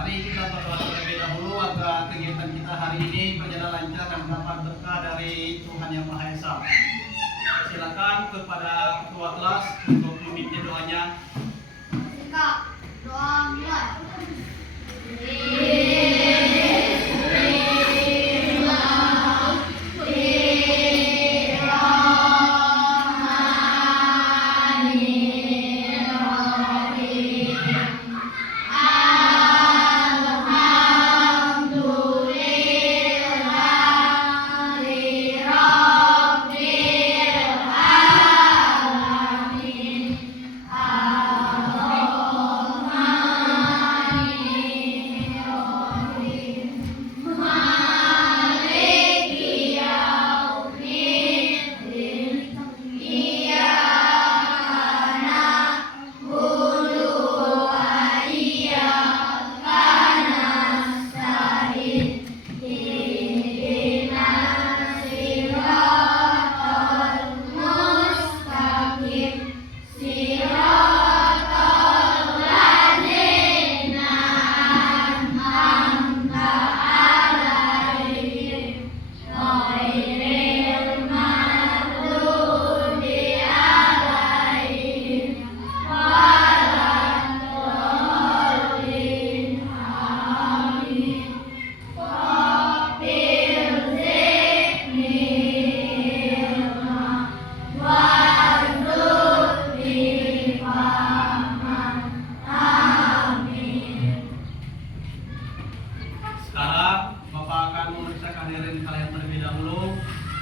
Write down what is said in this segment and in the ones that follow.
Mari kita berdoa terlebih dahulu agar kegiatan kita hari ini berjalan lancar dan dapat berkah dari Tuhan Yang Maha Esa. Silakan kepada ketua kelas untuk memimpin doanya. Silakan doa mulai.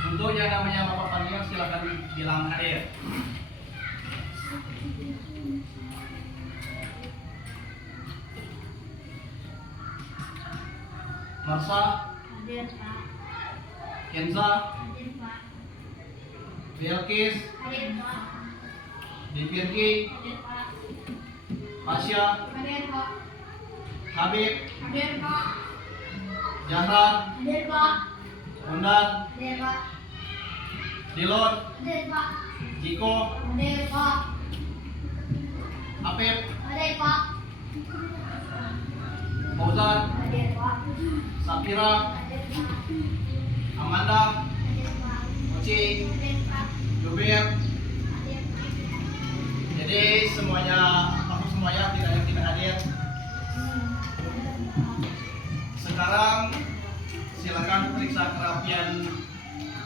Untuk yang namanya Bapak Panggil, silakan bilang hadir. Marsha, Hadir Pak. Kenza, Hadir Pak. Bilkis, Hadir Pak. Dipirki, Hadir Pak. Pasya, Hadir Pak. Habib, Hadir Pak. Jahran, Hadir Pak. Undan, Hadir Pak. Dilon, Hadir Pak. Jiko, Hadir Pak. Apip, Hadir Pak. Fauzan, Hadir Pak. Sapira, Hadir Pak. Amanda, Hadir Pak. Oci, Hadir Pak. Jubir. Hadir Pak. Jadi semuanya, masuk semuanya, tidak yang tidak hadir. Sekarang silakan periksa kerapian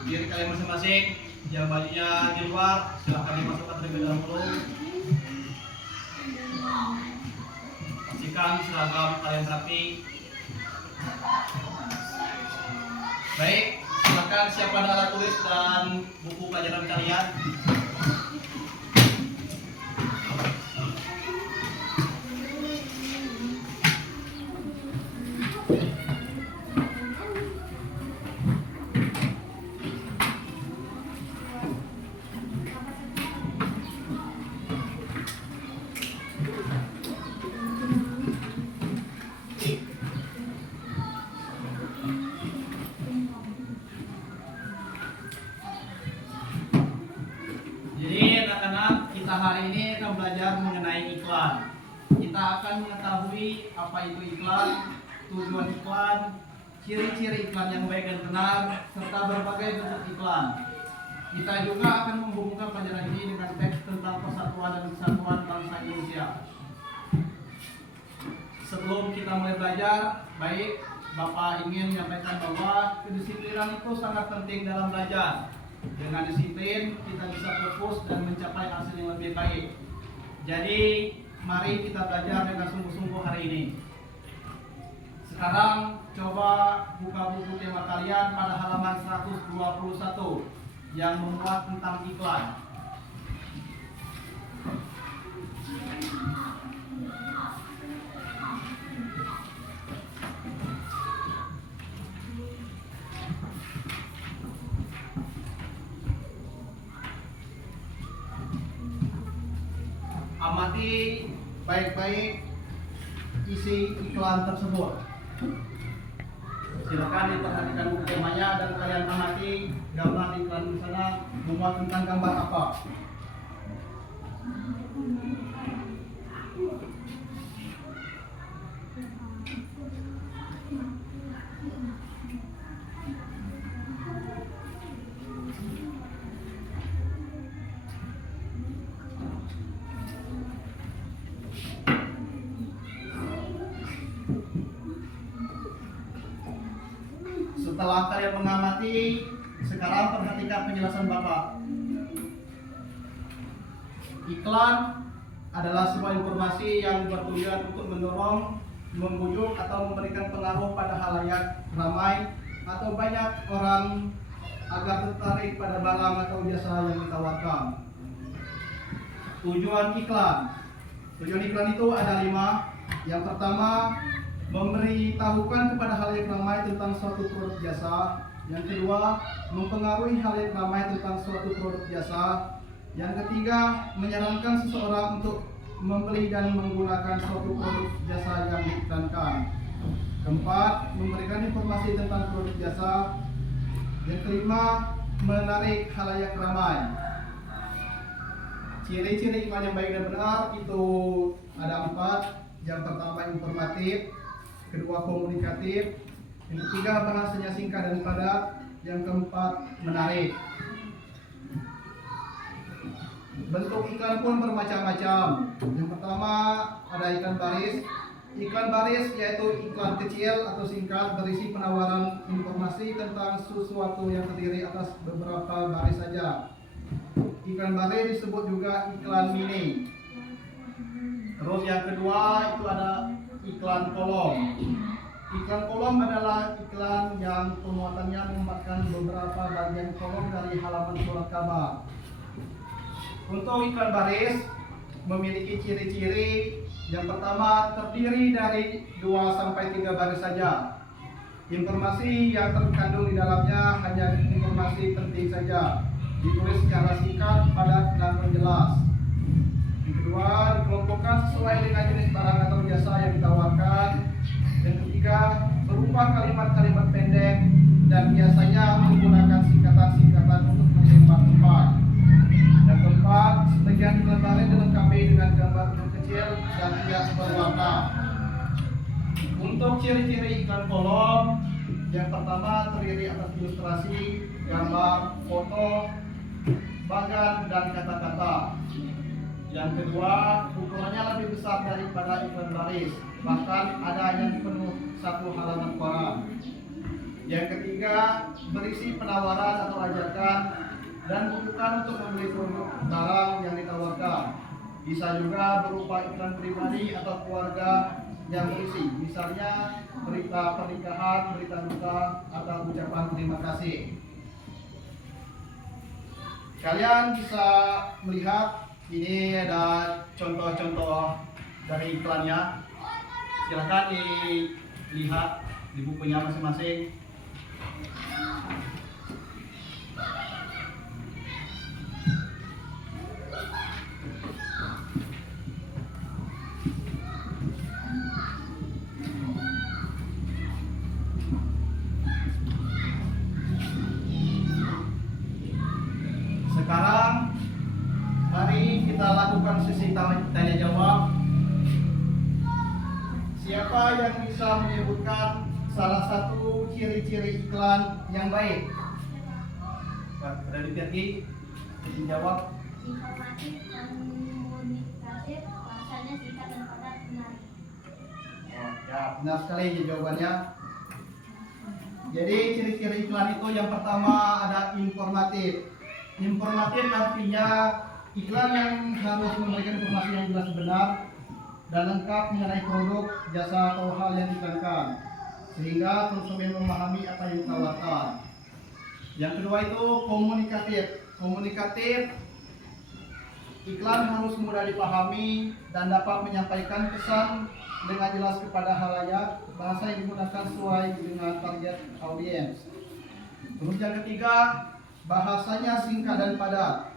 diri kalian masing-masing. Yang bajunya di luar silakan dimasukkan terlebih dahulu. Pastikan seragam kalian rapi. Baik, silakan siapkan alat tulis dan buku pelajaran kalian. Jadi anak-anak, kita hari ini akan belajar mengenai iklan. Kita akan mengetahui apa itu iklan, tujuan iklan, ciri-ciri iklan yang baik dan benar, serta berbagai bentuk iklan. Kita juga akan menghubungkan pelajaran ini dengan teks tentang persatuan dan kesatuan bangsa Indonesia. Sebelum kita mulai belajar, baik Bapak ingin menyampaikan bahwa kedisiplinan itu sangat penting dalam belajar. Dengan disiplin kita bisa fokus dan mencapai hasil yang lebih baik. Jadi mari kita belajar dengan sungguh-sungguh hari ini. Sekarang coba buka buku tema kalian pada halaman 121 yang memuat tentang iklan. Amati baik-baik isi iklan tersebut. Silakan diperhatikan buku temanya dan kalian amati gambar iklan di sana memuat tentang gambar apa. Setelah kalian mengamati, sekarang perhatikan penjelasan Bapak. Iklan adalah sebuah informasi yang bertujuan untuk mendorong, membujuk atau memberikan pengaruh pada halayak ramai atau banyak orang agar tertarik pada barang atau jasa yang ditawarkan. Tujuan iklan. Tujuan iklan itu ada 5. Yang pertama, memberitahukan kepada halayak ramai tentang suatu produk jasa. Yang kedua, mempengaruhi halayak ramai tentang suatu produk jasa. Yang ketiga, menyarankan seseorang untuk membeli dan menggunakan suatu produk jasa yang diiklankan. Keempat, memberikan informasi tentang produk jasa. Yang kelima, menarik halayak ramai. Ciri-ciri iklan yang baik dan benar itu ada 4. Yang pertama informatif, kedua komunikatif, yang ketiga bahasanya singkat dan padat, yang keempat menarik. Bentuk iklan pun bermacam-macam. Yang pertama ada iklan baris. Iklan baris yaitu iklan kecil atau singkat berisi penawaran informasi tentang sesuatu yang terdiri atas beberapa baris saja. Iklan baris disebut juga iklan mini. Terus yang kedua itu ada iklan kolom. Iklan kolom adalah iklan yang pemuatannya memakan beberapa bagian kolom dari halaman surat kabar. Untuk iklan baris memiliki ciri-ciri. Yang pertama, terdiri dari 2-3 baris saja. Informasi yang terkandung di dalamnya hanya informasi penting saja, ditulis secara singkat, padat, dan menjelas. Yang kedua, dikelompokkan sesuai dengan jenis barang atau jasa yang ditawarkan. Yang ketiga, berupa kalimat-kalimat pendek dan biasanya menggunakan singkatan-singkatan untuk menghemat tempat. Yang keempat, sebagian iklan baris dilengkapi dengan gambar kecil dan tidak berwarna. Untuk ciri-ciri iklan kolom, yang pertama terdiri atas ilustrasi, gambar, foto, bagan, dan kata-kata. Yang kedua, ukurannya lebih besar daripada iklan baris, bahkan ada yang penuh 1 halaman koran. Yang ketiga, berisi penawaran atau ajakan dan bukan untuk membeli produk barang yang ditawarkan. Bisa juga berupa iklan pribadi atau keluarga yang berisi, misalnya berita pernikahan, berita duka, atau ucapan terima kasih. Kalian bisa melihat ini ada contoh-contoh dari iklannya. Silakan dilihat di bukunya masing-masing. Sekarang mari kita lakukan sesi tanya jawab. Siapa yang bisa menyebutkan salah satu ciri-ciri iklan yang baik? Dari Pirgi, jawab. Informatif, komunikatif, bahasanya singkat dan padat, menarik. Ya, benar sekali jawabannya. Jadi ciri-ciri iklan itu yang pertama ada informatif. Informatif artinya iklan yang harus memberikan informasi yang jelas benar dan lengkap mengenai produk, jasa atau hal yang diiklankan, sehingga konsumen memahami apa yang ditawarkan. Yang kedua itu komunikatif. Komunikatif, iklan harus mudah dipahami dan dapat menyampaikan pesan dengan jelas kepada halayak. Bahasa yang digunakan sesuai dengan target audiens. Terus yang ketiga, bahasanya singkat dan padat.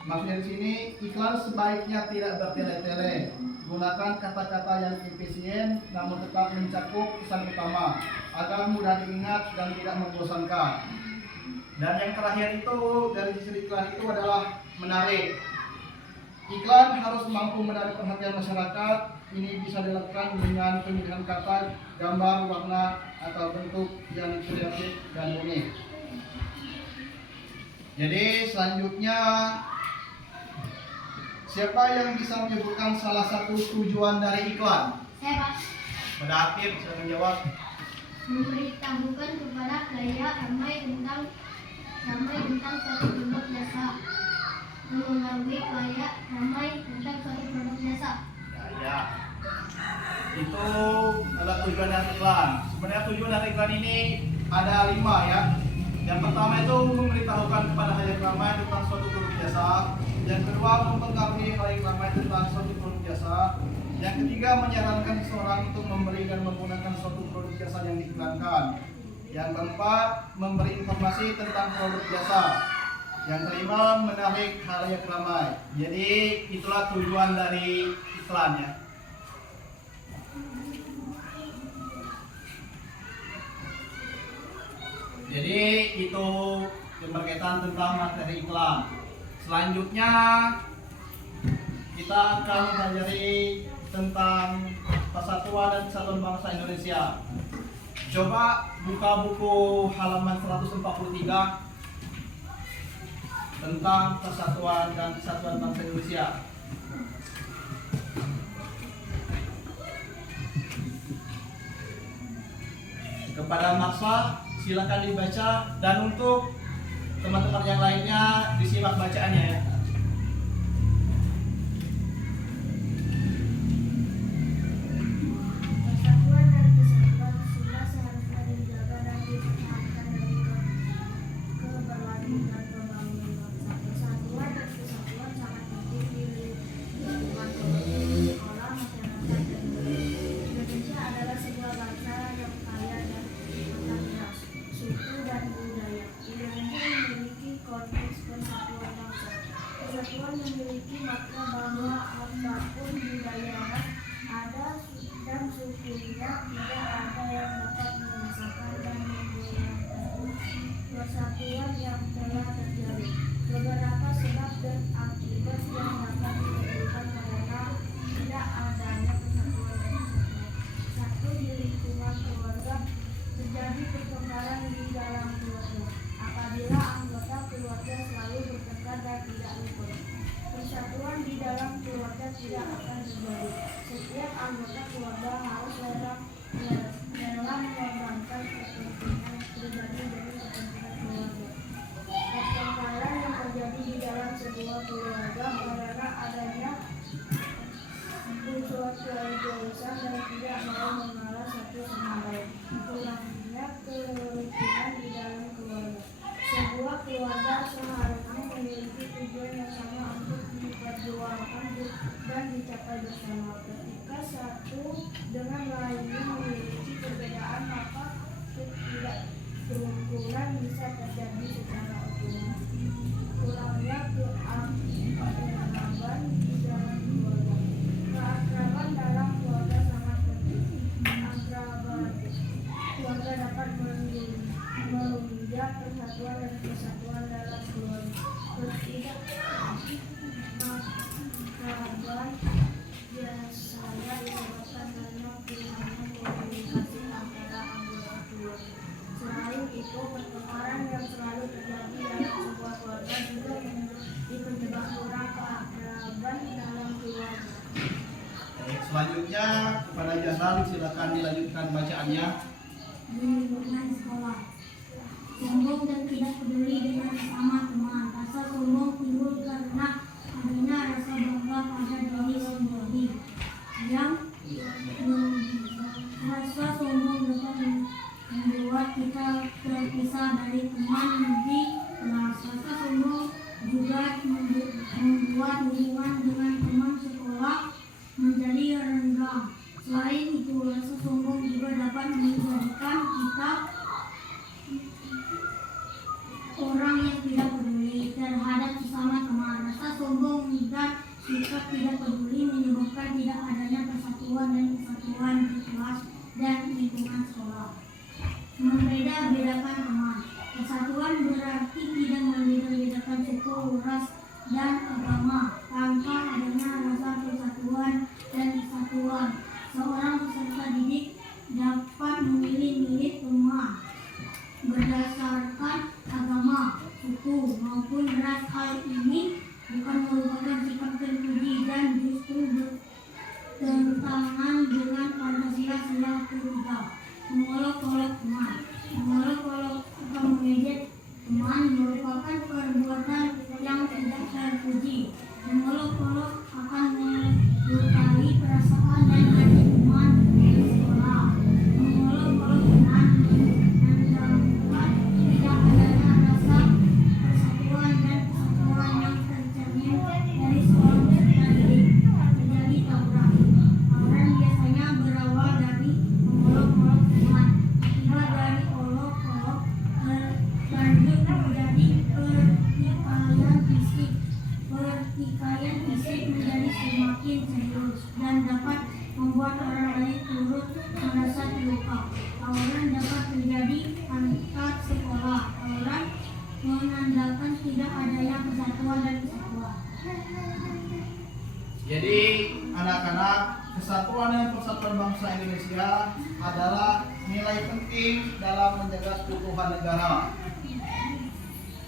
Maksudnya di sini iklan sebaiknya tidak bertele-tele. Gunakan kata-kata yang efisien namun tetap mencakup pesan utama agar mudah diingat dan tidak membosankan. Dan yang terakhir itu dari sisi iklan itu adalah menarik. Iklan harus mampu menarik perhatian masyarakat. Ini bisa dilakukan dengan pemilihan kata, gambar, warna, atau bentuk yang kreatif dan unik. Jadi selanjutnya, siapa yang bisa menyebutkan salah satu tujuan dari iklan? Saya, Pak. Pada Hakim, saya menjawab. memberitahukan kepada khalayak ramai tentang suatu produk jasa, mempengaruhi khalayak ramai tentang suatu produk jasa. Ya. Itu adalah tujuan dari iklan. Sebenarnya tujuan dari iklan ini ada 5 ya. Yang pertama itu memberitahukan kepada khalayak ramai tentang suatu produk jasa. Yang kedua mempengaruhi khalayak ramai tentang suatu produk jasa. Yang ketiga menyarankan seseorang untuk membeli dan menggunakan suatu produk jasa yang diiklankan. Yang keempat memberi informasi tentang produk jasa. Yang kelima menarik khalayak ramai. Jadi itulah tujuan dari iklannya. Jadi itu yang berkaitan tentang materi iklan. Selanjutnya kita akan mempelajari tentang Persatuan dan Kesatuan Bangsa Indonesia. Coba buka buku halaman 143 tentang Persatuan dan Kesatuan Bangsa Indonesia. Kepada Maksa silakan dibaca, dan untuk teman-teman yang lainnya disimak bacaannya ya. Persatuan dan kesatuan sudah seharusnya dijaga dan dipertahankan dari keberlanjutan pembangunan bangsa. Persatuan dan kesatuan sangat penting di lingkungan keluarga, sekolah, masyarakat, dan budaya. Indonesia adalah sebuah bangsa yang kaya dan ras, suku, dan budaya. Indonesia memiliki konteks persatuan bangsa. Persatuan memiliki makna bahwa apapun budaya ras ada dan sukunya, tidak ada yang dapat memisahkan dan membedakan persatuan yang telah terjadi. Beberapa sebab dan akibat yang dapat ditimbulkan karena tidak adanya persatuan dan kesatuan. Satu, di lingkungan keluarga terjadi pertengkaran di dalam keluarga. Apabila anggota keluarga selalu bertengkar dan tidak rukun, persatuan di dalam keluarga tidak akan terjadi. Setiap anggota keluarga harus rela mengorbankan kepentingan pribadi demi kepentingan keluarga. Pertengkaran yang terjadi di dalam sebuah keluarga karena adanya unsur keegoisan dan tidak mau mengalah satu sama lain. Kurangnya kerukunan di dalam keluarga. Sebuah keluarga seharusnya memiliki tujuan yang sama untuk diperjuangkan dan dicapai bersama. Ketika satu dengan lainnya memiliki perbedaan, maka ketidakrukunan bisa terjadi secara otomatis. Kurangnya keakraban di dalam keluarga. Keakraban dalam keluarga sangat penting. Akraban keluarga dapat menunjang persatuan dan kesatuan dalam keluarga. Ketidakakraban biasanya disebabkan karena kurangnya komunikasi antara anggota keluarga. Selain itu, pertengkaran yang selalu terjadi dalam sebuah keluarga juga menjadi penyebab kurang keakraban dalam keluarga. Selanjutnya kepada Jazal silakan dilanjutkan bacaannya. Di lingkungan sekolah, sombong dan tidak peduli dengan sesama teman. Rasa sombong timbul karena adanya rasa bangga pada diri sendiri. Rasa sombong dapat membuat kita terpisah dari teman di kelas. Rasa sombong juga membuat hubungan dengan teman sekolah menjadi renggang. Selain itu, rasa sombong juga dapat menjadikan kita orang yang tidak peduli terhadap sesama teman. Rasa sombong dan sikap tidak peduli menyebabkan tidak adanya persatuan dan kesatuan di kelas dan lingkungan sekolah. Membeda-bedakan teman. Persatuan berarti tidak membeda-bedakan suku, ras, dan agama. Tanpa adanya rasa persatuan dan kesatuan, seorang peserta didik dapat memilih-milih teman berdasarkan agama, suku, maupun ras. Hal ini bukan merupakan sikap terpuji dan justru bertentangan dengan Pancasila sila ketiga, mengolok-olok membuat orang lain turut merasa terluka. Tawuran dapat terjadi antar sekolah. Tawuran menandakan tidak adanya kesatuan dan kesatuan. Jadi anak-anak, kesatuan dan persatuan bangsa Indonesia adalah nilai penting dalam menjaga keutuhan negara.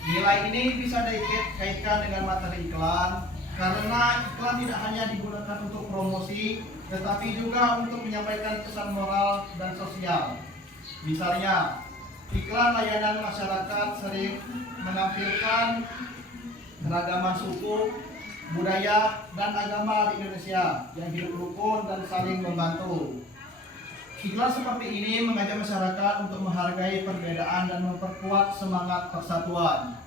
Nilai ini bisa dikaitkan dengan materi iklan, karena iklan tidak hanya digunakan untuk promosi, tetapi juga untuk menyampaikan pesan moral dan sosial. Misalnya, iklan layanan masyarakat sering menampilkan keragaman suku, budaya, dan agama di Indonesia yang hidup rukun dan saling membantu. Iklan seperti ini mengajak masyarakat untuk menghargai perbedaan dan memperkuat semangat persatuan.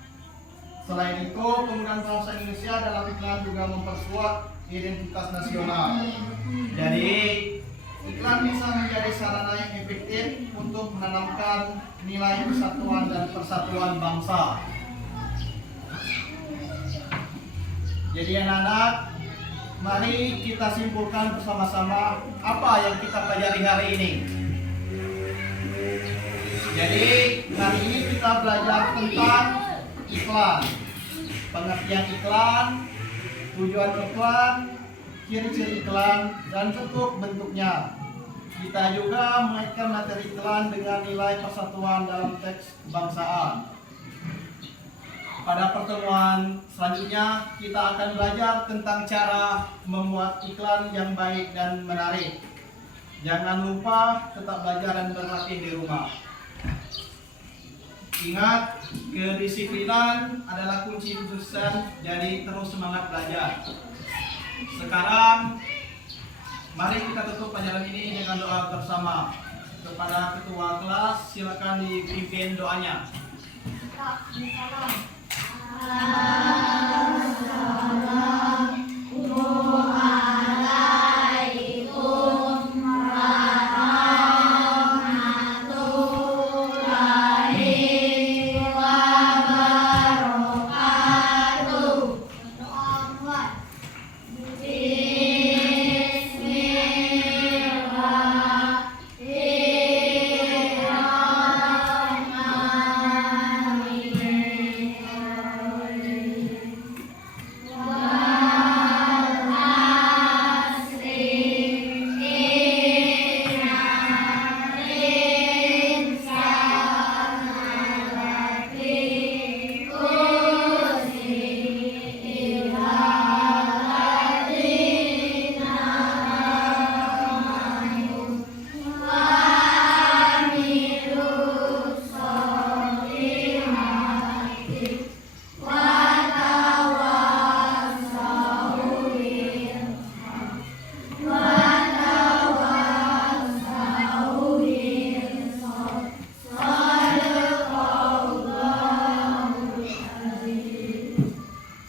Selain itu, penggunaan bahasa Indonesia dalam iklan juga memperkuat identitas nasional. Jadi, iklan bisa menjadi sarana yang efektif untuk menanamkan nilai persatuan dan persatuan bangsa. Jadi anak-anak, mari kita simpulkan bersama-sama apa yang kita pelajari hari ini. Jadi hari ini kita belajar tentang iklan, pengertian iklan, tujuan iklan, ciri-ciri iklan, dan bentuk-bentuknya. Kita juga mengaitkan materi iklan dengan nilai persatuan dalam teks kebangsaan. Pada pertemuan selanjutnya kita akan belajar tentang cara membuat iklan yang baik dan menarik. Jangan lupa tetap belajar dan berlatih di rumah. Ingat, kedisiplinan adalah kunci kesuksesan, jadi terus semangat belajar. Sekarang, mari kita tutup pelajaran ini dengan doa bersama. Kepada ketua kelas, silakan dipimpin doanya.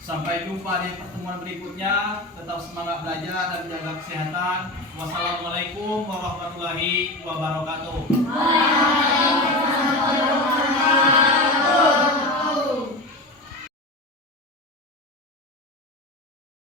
Sampai jumpa di pertemuan berikutnya. Tetap semangat belajar dan jaga kesehatan. Wassalamualaikum warahmatullahi wabarakatuh.